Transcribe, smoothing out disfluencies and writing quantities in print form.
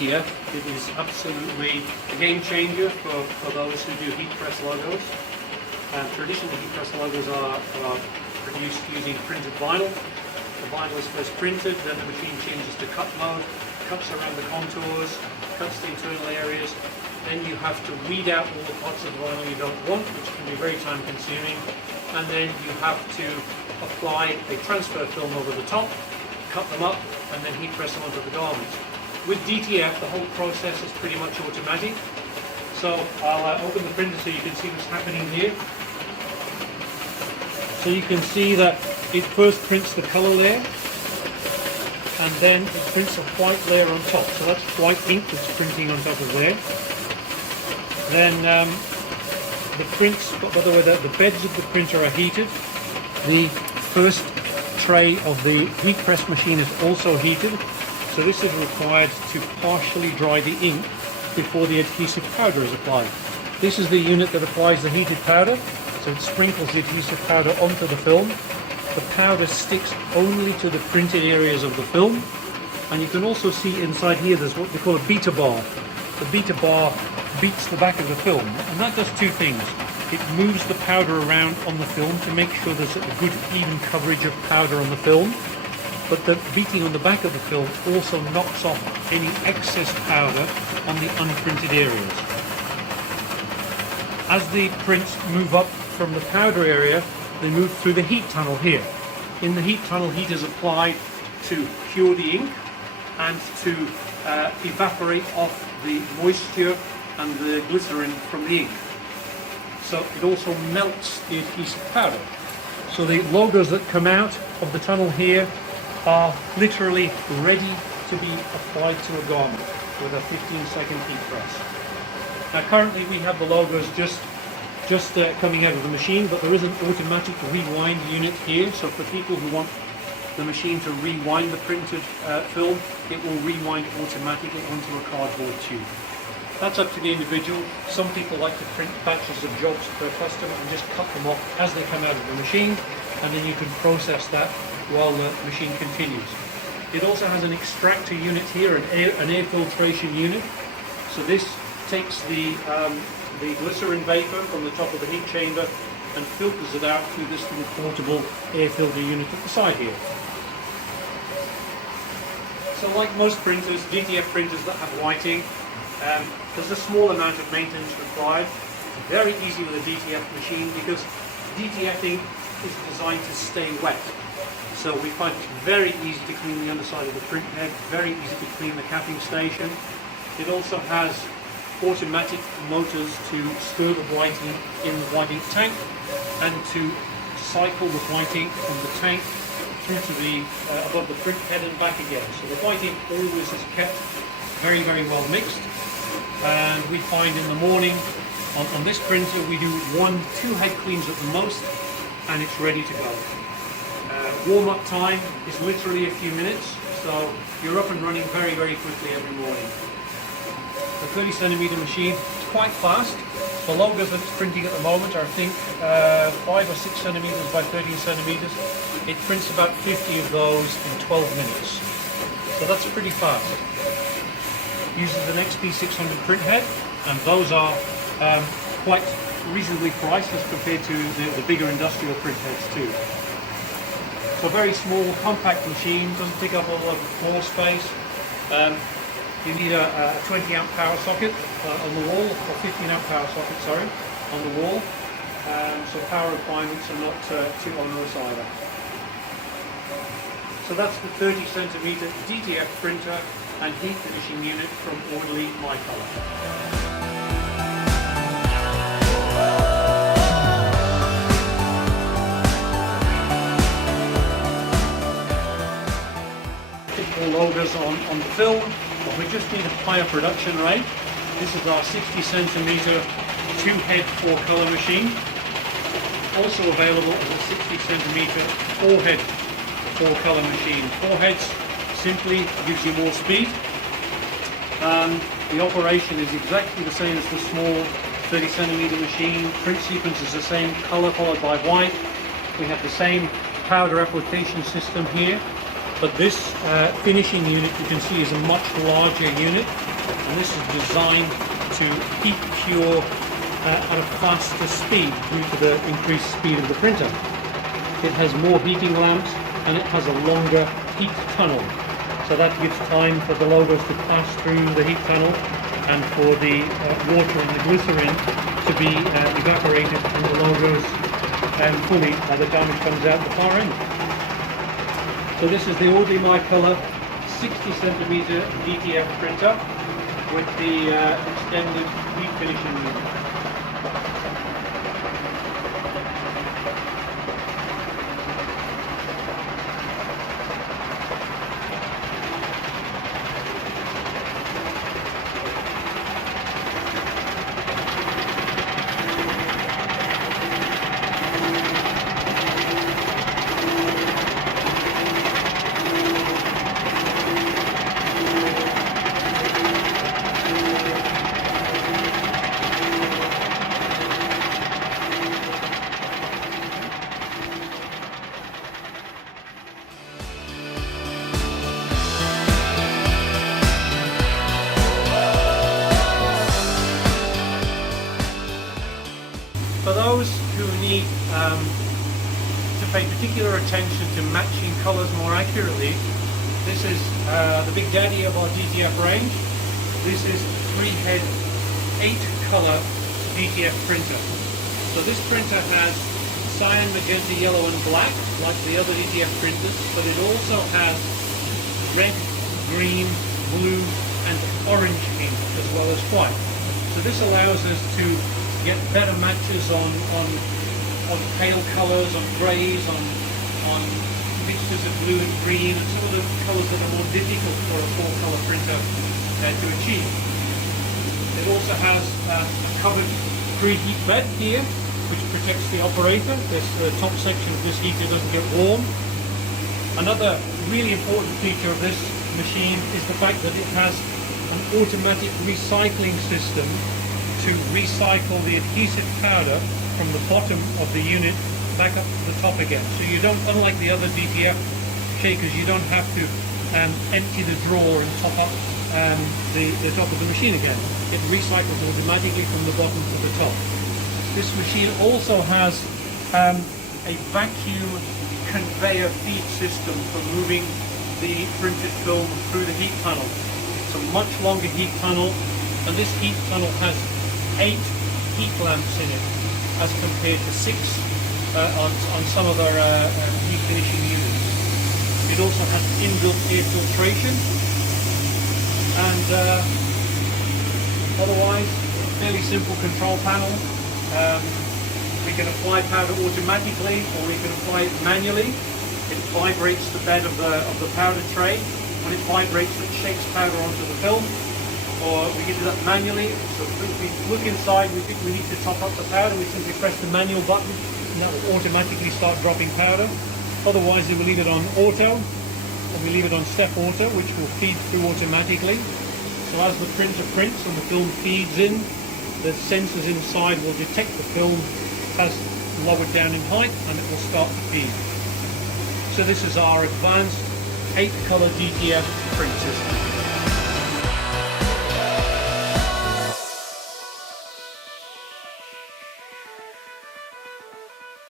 DTF. It is absolutely a game changer for those who do heat press logos. Traditionally, heat press logos are produced using printed vinyl. The vinyl is first printed, then the machine changes to cut mode, cuts around the contours, cuts the internal areas. Then you have to weed out all the parts of the vinyl you don't want, which can be very time consuming. And then you have to apply a transfer film over the top, cut them up, and then heat press them onto the garment. With DTF, the whole process is pretty much automatic. So I'll open the printer so you can see what's happening here. So you can see that it first prints the color layer, and then it prints a white layer on top. So that's white ink that's printing on top of there. Then the prints, by the way, the beds of the printer are heated. The first tray of the heat press machine is also heated. So this is required to partially dry the ink before the adhesive powder is applied. This is the unit that applies the heated powder. So it sprinkles the adhesive powder onto the film. The powder sticks only to the printed areas of the film. And you can also see inside here there's what they call a beta bar. The beta bar beats the back of the film, and that does two things. It moves the powder around on the film to make sure there's a good even coverage of powder on the film, but the beating on the back of the film also knocks off any excess powder on the unprinted areas. As the prints move up from the powder area, they move through the heat tunnel here. In the heat tunnel, heat is applied to cure the ink and to evaporate off the moisture and the glycerin from the ink. So it also melts the adhesive powder. So the logos that come out of the tunnel here are literally ready to be applied to a garment with a 15-second heat press. Now currently we have the logos just coming out of the machine, but there is an automatic rewind unit here. So for people who want the machine to rewind the printed film, it will rewind automatically onto a cardboard tube. That's up to the individual. Some people like to print batches of jobs per customer and just cut them off as they come out of the machine, and then you can process that while the machine continues. It also has an extractor unit here, an air filtration unit. So this takes the glycerin vapor from the top of the heat chamber and filters it out through this little portable air filter unit at the side here. So like most printers, DTF printers that have whiting, there's a small amount of maintenance required. It's very easy with a DTF machine because DTF ink is designed to stay wet. So we find it very easy to clean the underside of the print head, very easy to clean the capping station. It also has automatic motors to stir the whiting in the white ink tank and to cycle the white ink from the tank through to the above the print head and back again. So the white ink always is kept very, very well mixed. And we find in the morning on this printer we do 1-2 head cleans at the most, and it's ready to go. Warm-up time is literally a few minutes, so you're up and running very, very quickly every morning. The 30cm machine is quite fast. The logos that it's printing at the moment are, I think, 5 or 6 centimeters by 13 centimeters. It prints about 50 of those in 12 minutes. So that's pretty fast. Uses an XP600 print head, and those are quite reasonably priced as compared to the bigger industrial print heads too. So a very small, compact machine, doesn't take up a lot of floor space. You need a 20 amp power socket on the wall, or 15 amp power socket, sorry, on the wall. So power requirements are not too onerous either. So that's the 30cm DTF printer and heat finishing unit from Orderly MyColor. Logos on the film, but we just need a higher production rate. This is our 60cm 2-head 4-color machine. Also available as a 60cm 4-head 4-color machine. 4 heads simply gives you more speed. The operation is exactly the same as the small 30cm machine. Print sequence is the same, color followed by white. We have the same powder application system here. But this finishing unit, you can see, is a much larger unit. and this is designed to heat cure at a faster speed due to the increased speed of the printer. It has more heating lamps and it has a longer heat tunnel, so that gives time for the logos to pass through the heat tunnel and for the water and the glycerin to be evaporated from the logos fully by the time it comes out the far end. So this is the Audi My Color 60cm DTF printer with the extended heat finishing unit. For those who need to pay particular attention to matching colors more accurately, this is the big daddy of our DTF range. This is 3-head 8-color DTF printer. So this printer has cyan, magenta, yellow and black like the other DTF printers, but it also has red, green, blue and orange ink as well as white. So this allows us to get better matches on pale colours, on greys, on mixtures of blue and green, and some of the colours that are more difficult for a 4-colour printer to achieve. It also has a covered preheat bed here, which protects the operator. The top section of this heater doesn't get warm. Another really important feature of this machine is the fact that it has an automatic recycling system to recycle the adhesive powder from the bottom of the unit back up to the top again. So you don't, unlike the other DTF shakers, you don't have to empty the drawer and top up the top of the machine again. It recycles automatically from the bottom to the top. This machine also has a vacuum conveyor feed system for moving the printed film through the heat tunnel. It's a much longer heat tunnel, and this heat tunnel has 8 heat lamps in it as compared to 6 on some of our heat finishing units. It also has inbuilt air filtration, and otherwise fairly simple control panel. We can apply powder automatically or we can apply it manually. It vibrates the bed of the powder tray. When it vibrates, it shakes powder onto the film. Or we can do that manually. So if we look inside, we think we need to top up the powder, we simply press the manual button and that will automatically start dropping powder. Otherwise, if we leave it on auto, or we leave it on step auto, which will feed through automatically. So as the printer prints and the film feeds in, the sensors inside will detect the film has lowered down in height and it will start to feed. So this is our advanced 8-color DTF print system.